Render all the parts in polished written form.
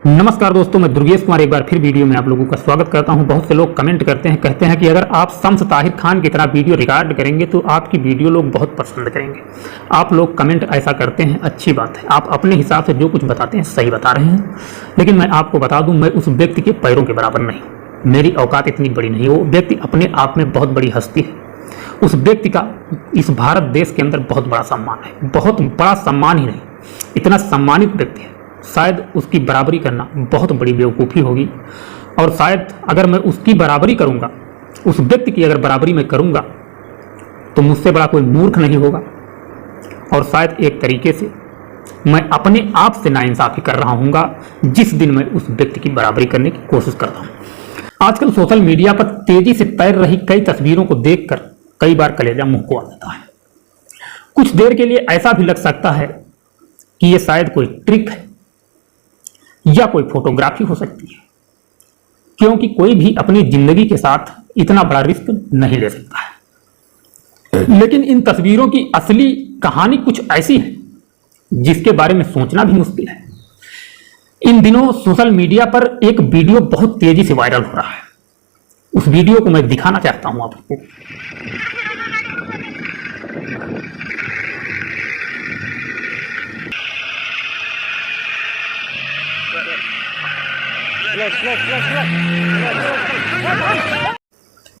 नमस्कार दोस्तों, मैं दुर्गेश कुमार एक बार फिर वीडियो में आप लोगों का स्वागत करता हूं। बहुत से लोग कमेंट करते हैं, कहते हैं कि अगर आप शम्स ताहिर खान की तरह वीडियो रिकॉर्ड करेंगे तो आपकी वीडियो लोग बहुत पसंद करेंगे। आप लोग कमेंट ऐसा करते हैं, अच्छी बात है। आप अपने हिसाब से जो कुछ बताते हैं सही बता रहे हैं, लेकिन मैं आपको बता दूं, मैं उस व्यक्ति के पैरों के बराबर नहीं। मेरी औकात इतनी बड़ी नहीं। वो व्यक्ति अपने आप में बहुत बड़ी हस्ती है। उस व्यक्ति का इस भारत देश के अंदर बहुत बड़ा सम्मान है। बहुत बड़ा सम्मान ही नहीं, इतना सम्मानित व्यक्ति है। शायद उसकी बराबरी करना बहुत बड़ी बेवकूफ़ी होगी, और शायद अगर मैं उसकी बराबरी करूंगा, उस व्यक्ति की अगर बराबरी मैं करूंगा, तो मुझसे बड़ा कोई मूर्ख नहीं होगा। और शायद एक तरीके से मैं अपने आप से नाइंसाफ़ी कर रहा हूँगा जिस दिन मैं उस व्यक्ति की बराबरी करने की कोशिश करता हूँ। आजकल सोशल मीडिया पर तेजी से तैर रही कई तस्वीरों को देखकर कई बार कलेजा मुंह को आ जाता है। कुछ देर के लिए ऐसा भी लग सकता है कि ये शायद कोई ट्रिक है या कोई फोटोग्राफी हो सकती है, क्योंकि कोई भी अपनी जिंदगी के साथ इतना बड़ा रिस्क नहीं ले सकता है। लेकिन इन तस्वीरों की असली कहानी कुछ ऐसी है जिसके बारे में सोचना भी मुश्किल है। इन दिनों सोशल मीडिया पर एक वीडियो बहुत तेजी से वायरल हो रहा है। उस वीडियो को मैं दिखाना चाहता हूं आपको।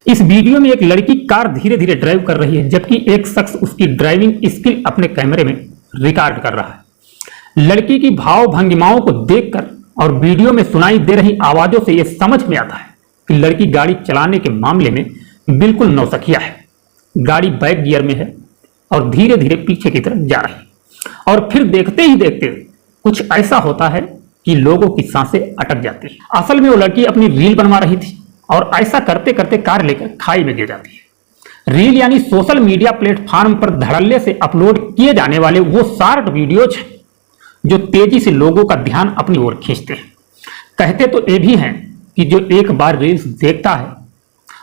इस वीडियो में एक लड़की कार धीरे धीरे ड्राइव कर रही है, जबकि एक शख्स उसकी ड्राइविंग स्किल अपने कैमरे में रिकॉर्ड कर रहा है। लड़की की भाव भंगिमाओं को देखकर और वीडियो में सुनाई दे रही आवाजों से यह समझ में आता है कि लड़की गाड़ी चलाने के मामले में बिल्कुल नौसिखिया है। गाड़ी बैक गियर में है और धीरे धीरे पीछे की तरफ जा रही है। और फिर देखते ही देखते कुछ ऐसा होता है कि लोगों की सांसें अटक जाती है। असल में वो लड़की अपनी रील बनवा रही थी और ऐसा करते करते कार लेकर खाई में गिर जाती है। रील यानी सोशल मीडिया प्लेटफॉर्म पर धड़ल्ले से अपलोड किए जाने वाले वो शॉर्ट वीडियोज हैं जो तेजी से लोगों का ध्यान अपनी ओर खींचते हैं। कहते तो ये भी हैं कि जो एक बार रील्स देखता है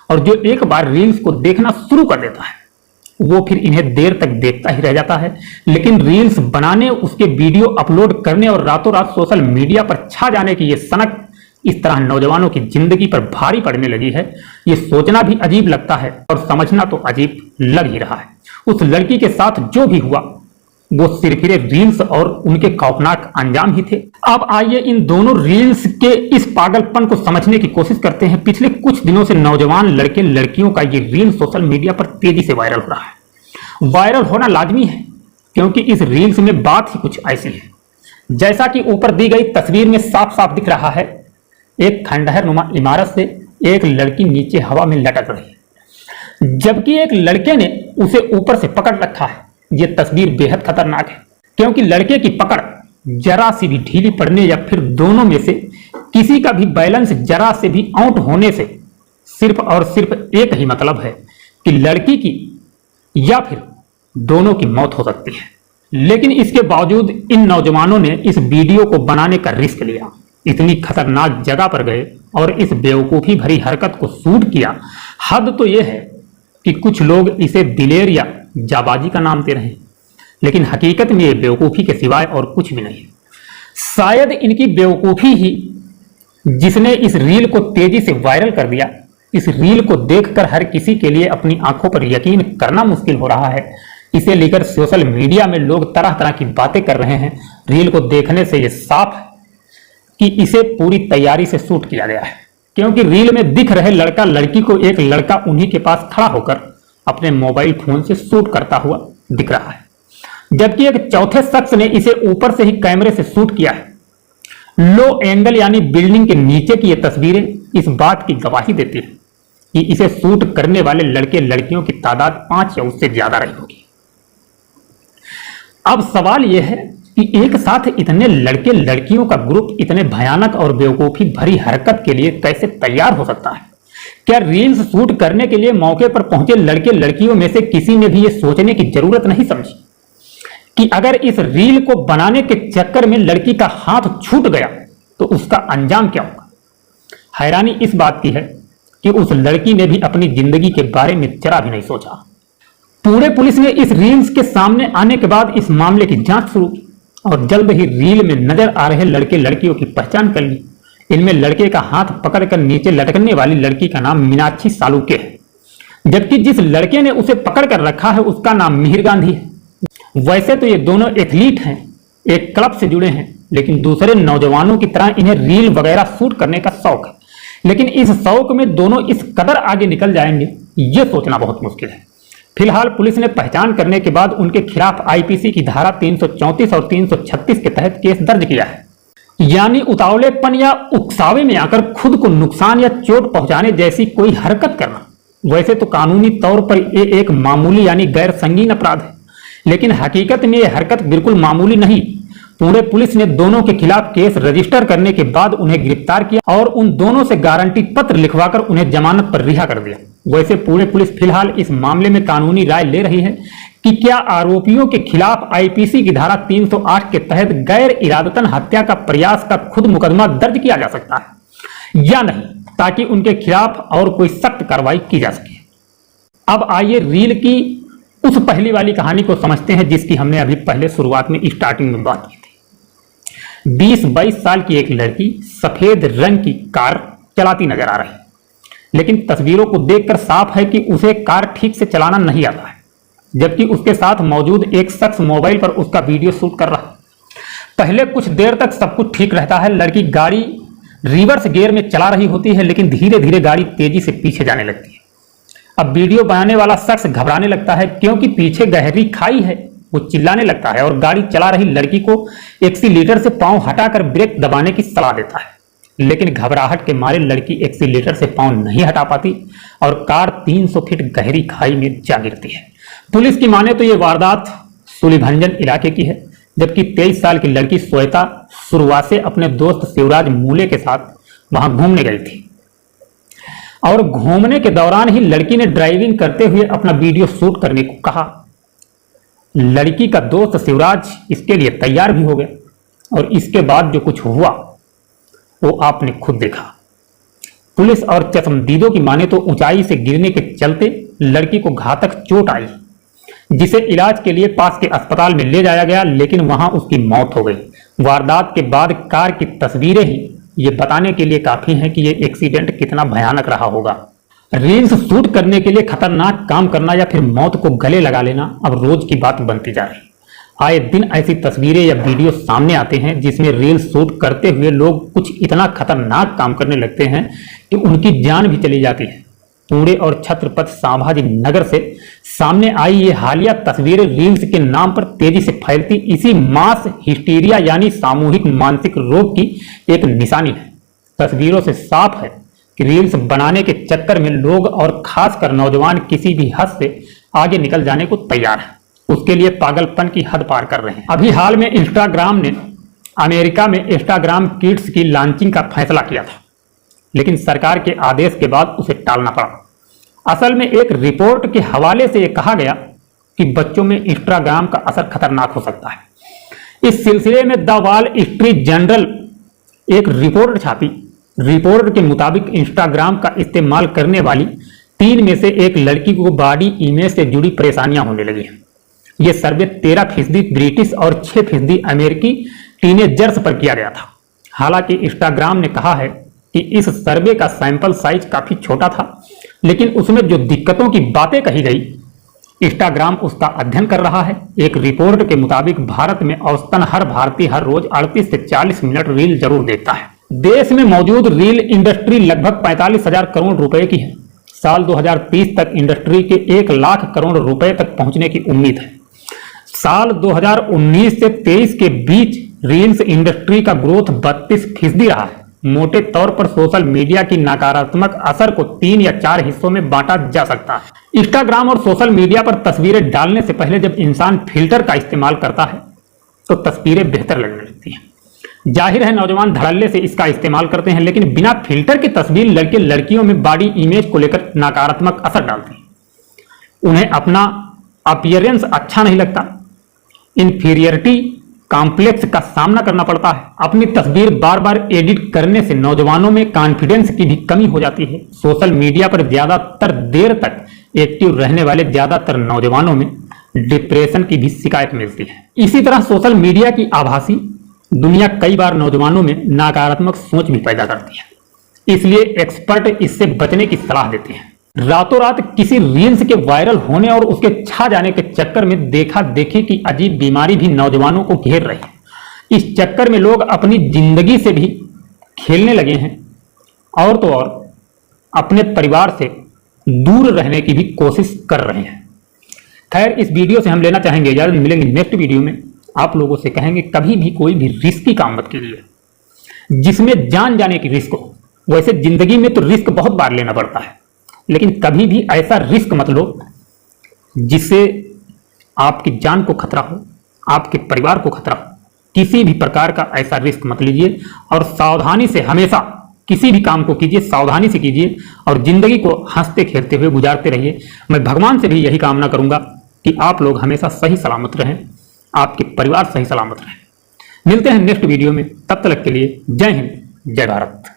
और जो एक बार रील्स को देखना शुरू कर देता है, वो फिर इन्हें देर तक देखता ही रह जाता है। लेकिन रील्स बनाने, उसके वीडियो अपलोड करने और रातों रात सोशल मीडिया पर छा जाने की ये सनक इस तरह नौजवानों की जिंदगी पर भारी पड़ने लगी है। ये सोचना भी अजीब लगता है और समझना तो अजीब लग ही रहा है। उस लड़की के साथ जो भी हुआ वो सिरफिरे रील्स और उनके खौफनाक अंजाम ही थे। अब आइए इन दोनों रील्स के इस पागलपन को समझने की कोशिश करते हैं। पिछले कुछ दिनों से नौजवान लड़के लड़कियों का ये रील सोशल मीडिया पर तेजी से वायरल हो रहा है। वायरल होना लाजमी है, क्योंकि इस रील्स में बात ही कुछ ऐसी है। जैसा कि ऊपर दी गई तस्वीर में साफ साफ दिख रहा है, एक खंडहर नुमा इमारत से एक लड़की नीचे हवा में लटक रही है, जबकि एक लड़के ने उसे ऊपर से पकड़ रखा है। यह तस्वीर बेहद खतरनाक है, क्योंकि लड़के की पकड़ जरा सी भी ढीली पड़ने या फिर दोनों में से किसी का भी बैलेंस जरा से भी आउट होने से सिर्फ और सिर्फ एक ही मतलब है कि लड़की की या फिर दोनों की मौत हो सकती है। लेकिन इसके बावजूद इन नौजवानों ने इस वीडियो को बनाने का रिस्क लिया, इतनी खतरनाक जगह पर गए और इस बेवकूफ़ी भरी हरकत को शूट किया। हद तो यह है कि कुछ लोग इसे दिलेर या जाबाजी का नाम दे रहे हैं, लेकिन हकीकत में ये बेवकूफ़ी के सिवाय और कुछ भी नहीं है। शायद इनकी बेवकूफ़ी ही जिसने इस रील को तेजी से वायरल कर दिया। इस रील को देखकर हर किसी के लिए अपनी आंखों पर यकीन करना मुश्किल हो रहा है। इसे लेकर सोशल मीडिया में लोग तरह तरह की बातें कर रहे हैं। रील को देखने से ये साफ है कि इसे पूरी तैयारी से शूट किया गया है, क्योंकि रील में दिख रहे लड़का लड़की को एक लड़का उन्हीं के पास खड़ा होकर अपने मोबाइल फोन से शूट करता हुआ दिख रहा है, जबकि एक चौथे शख्स ने इसे ऊपर से ही कैमरे से शूट किया है। लो एंगल यानी बिल्डिंग के नीचे की ये तस्वीरें इस बात की गवाही देती है कि इसे शूट करने वाले लड़के लड़कियों की तादाद 5 या उससे ज्यादा रही होगी। अब सवाल यह है कि एक साथ इतने लड़के लड़कियों का ग्रुप इतने भयानक और बेवकूफ़ी भरी हरकत के लिए कैसे तैयार हो सकता है? क्या रील्स शूट करने के लिए मौके पर पहुंचे लड़के लड़कियों में से किसी ने भी यह सोचने की जरूरत नहीं समझी कि अगर इस रील को बनाने के चक्कर में लड़की का हाथ छूट गया तो उसका अंजाम क्या होगा? हैरानी इस बात की है कि उस लड़की ने भी अपनी जिंदगी के बारे में जरा भी नहीं सोचा। पुणे पुलिस ने इस रील्स के सामने आने के बाद इस मामले की जांच शुरू की और जल्द ही रील में नजर आ रहे लड़के लड़कियों की पहचान कर ली। इनमें लड़के का हाथ पकड़कर नीचे लटकने वाली लड़की का नाम मीनाक्षी सालुके है, जबकि जिस लड़के ने उसे पकड़ कर रखा है उसका नाम मिहिर गांधी है। वैसे तो ये दोनों एथलीट हैं, एक क्लब से जुड़े हैं, लेकिन दूसरे नौजवानों की तरह इन्हें रील वगैरह शूट करने का शौक है। लेकिन इस शौक में दोनों इस कदर आगे निकल जाएंगे, ये सोचना बहुत मुश्किल है। फिलहाल पुलिस ने पहचान करने के बाद उनके खिलाफ आईपीसी की धारा 334 और 336 के तहत केस दर्ज किया है, यानी उतावलेपन या उकसावे में आकर खुद को नुकसान या चोट पहुंचाने जैसी कोई हरकत करना। वैसे तो कानूनी तौर पर ये एक मामूली यानी गैर संगीन अपराध है, लेकिन हकीकत में यह हरकत बिल्कुल मामूली नहीं। पुणे पुलिस ने दोनों के खिलाफ केस रजिस्टर करने के बाद उन्हें गिरफ्तार किया और उन दोनों से गारंटी पत्र लिखवाकर उन्हें जमानत पर रिहा कर दिया। वैसे पुणे पुलिस फिलहाल इस मामले में कानूनी राय ले रही है कि क्या आरोपियों के खिलाफ आईपीसी की धारा 308 के तहत गैर इरादतन हत्या का प्रयास का खुद मुकदमा दर्ज किया जा सकता है या नहीं, ताकि उनके खिलाफ और कोई सख्त कार्रवाई की जा सके। अब आइए रील की उस पहली वाली कहानी को समझते हैं जिसकी हमने अभी पहले शुरुआत में स्टार्टिंग में बात की थी। 20-22 साल की एक लड़की सफेद रंग की कार चलाती नजर आ रही है, लेकिन तस्वीरों को देखकर साफ है कि उसे कार ठीक से चलाना नहीं आता है, जबकि उसके साथ मौजूद एक शख्स मोबाइल पर उसका वीडियो शूट कर रहा है। पहले कुछ देर तक सब कुछ ठीक रहता है, लड़की गाड़ी रिवर्स गियर में चला रही होती है, लेकिन धीरे धीरे गाड़ी तेजी से पीछे जाने लगती है। अब वीडियो बनाने वाला शख्स घबराने लगता है क्योंकि पीछे गहरी खाई है। वो चिल्लाने लगता है और गाड़ी चला रही लड़की को एक्सीलेटर से पांव हटाकर ब्रेक दबाने की सलाह देता है, लेकिन घबराहट के मारे लड़की एक्सीलेटर से पांव नहीं हटा पाती और कार 300 फीट गहरी खाई में जा गिरती है। पुलिस की माने तो ये वारदात सुलिभंजन इलाके की है, जबकि 23 साल की लड़की श्वेता शुरुआत से अपने दोस्त शिवराज मूले के साथ वहां घूमने गई थी और घूमने के दौरान ही लड़की ने ड्राइविंग करते हुए अपना वीडियो शूट करने को कहा। लड़की का दोस्त शिवराज इसके लिए तैयार भी हो गया और इसके बाद जो कुछ हुआ वो आपने खुद देखा। पुलिस और चश्मदीदों की माने तो ऊंचाई से गिरने के चलते लड़की को घातक चोट आई, जिसे इलाज के लिए पास के अस्पताल में ले जाया गया, लेकिन वहां उसकी मौत हो गई। वारदात के बाद कार की तस्वीरें ही ये बताने के लिए काफी हैं कि ये एक्सीडेंट कितना भयानक रहा होगा। रील्स शूट करने के लिए खतरनाक काम करना या फिर मौत को गले लगा लेना अब रोज की बात बनती जा रही है। आए दिन ऐसी तस्वीरें या वीडियो सामने आते हैं जिसमें रील शूट करते हुए लोग कुछ इतना खतरनाक काम करने लगते हैं कि उनकी जान भी चली जाती है। पुणे और छत्रपति संभाजी नगर से सामने आई ये हालिया तस्वीरें रील्स के नाम पर तेजी से फैलती इसी मास हिस्टीरिया यानी सामूहिक मानसिक रोग की एक निशानी है। तस्वीरों से साफ है कि रील्स बनाने के चक्कर में लोग और खासकर नौजवान किसी भी हद से आगे निकल जाने को तैयार है, उसके लिए पागलपन की हद पार कर रहे हैं। अभी हाल में इंस्टाग्राम ने अमेरिका में इंस्टाग्राम किड्स की लॉन्चिंग का फैसला किया था, लेकिन सरकार के आदेश के बाद उसे टालना पड़ा। असल में एक रिपोर्ट के हवाले से यह कहा गया कि बच्चों में इंस्टाग्राम का असर खतरनाक हो सकता है। इस सिलसिले में द वॉल स्ट्रीट जर्नल एक रिपोर्ट छापी। रिपोर्ट के मुताबिक इंस्टाग्राम का इस्तेमाल करने वाली 3 में से एक लड़की को बॉडी इमेज से जुड़ी परेशानियां होने लगी हैं। यह सर्वे 13% ब्रिटिश और 6% अमेरिकी टीनेजर्स पर किया गया था। हालांकि इंस्टाग्राम ने कहा है कि इस सर्वे का सैंपल साइज काफी छोटा था, लेकिन उसमें जो दिक्कतों की बातें कही गई इंस्टाग्राम उसका अध्ययन कर रहा है। एक रिपोर्ट के मुताबिक भारत में औसतन हर भारतीय हर रोज 38 से 40 मिनट रील जरूर देखता है। देश में मौजूद रील इंडस्ट्री लगभग 45,000 करोड़ रुपए की है। साल 2030 तक इंडस्ट्री के 1 लाख करोड़ रुपए तक पहुंचने की उम्मीद है। साल 2019 से 23 के बीच रील्स इंडस्ट्री का ग्रोथ 32% रहा है। मोटे तौर पर सोशल मीडिया की नकारात्मक असर को 3 या 4 हिस्सों में बांटा जा सकता है। इंस्टाग्राम और सोशल मीडिया पर तस्वीरें डालने से पहले जब इंसान फिल्टर का इस्तेमाल करता है तो तस्वीरें बेहतर लगने लगती हैं। जाहिर है नौजवान धड़ल्ले से इसका इस्तेमाल करते हैं, लेकिन बिना फिल्टर की तस्वीर लड़के लड़कियों में बॉडी इमेज को लेकर नकारात्मक असर डालती है। उन्हें अपना अपीयरेंस अच्छा नहीं लगता, इंफीरियरिटी कॉम्प्लेक्स का सामना करना पड़ता है। अपनी तस्वीर बार बार एडिट करने से नौजवानों में कॉन्फिडेंस की भी कमी हो जाती है। सोशल मीडिया पर ज्यादातर देर तक एक्टिव रहने वाले ज्यादातर नौजवानों में डिप्रेशन की भी शिकायत मिलती है। इसी तरह सोशल मीडिया की आभासी दुनिया कई बार नौजवानों में नकारात्मक सोच भी पैदा करती है, इसलिए एक्सपर्ट इससे बचने की सलाह देते हैं। रातों रात किसी रील्स के वायरल होने और उसके छा जाने के चक्कर में देखा देखी की अजीब बीमारी भी नौजवानों को घेर रही है। इस चक्कर में लोग अपनी जिंदगी से भी खेलने लगे हैं और तो और अपने परिवार से दूर रहने की भी कोशिश कर रहे हैं। खैर, इस वीडियो से हम लेना चाहेंगे इजाजत, मिलेंगे नेक्स्ट वीडियो में। आप लोगों से कहेंगे कभी भी कोई भी रिस्की काम मत कीजिए जिसमें जान जाने की रिस्क हो। वैसे जिंदगी में तो रिस्क बहुत बार लेना पड़ता है, लेकिन कभी भी ऐसा रिस्क मत लो जिससे आपकी जान को खतरा हो, आपके परिवार को खतरा हो। किसी भी प्रकार का ऐसा रिस्क मत लीजिए और सावधानी से हमेशा किसी भी काम को कीजिए, सावधानी से कीजिए और जिंदगी को हंसते खेलते हुए गुजारते रहिए। मैं भगवान से भी यही कामना करूंगा कि आप लोग हमेशा सही सलामत रहें, आपके परिवार सही सलामत रहे। मिलते हैं नेक्स्ट वीडियो में, तब तक के लिए जय हिंद, जय भारत।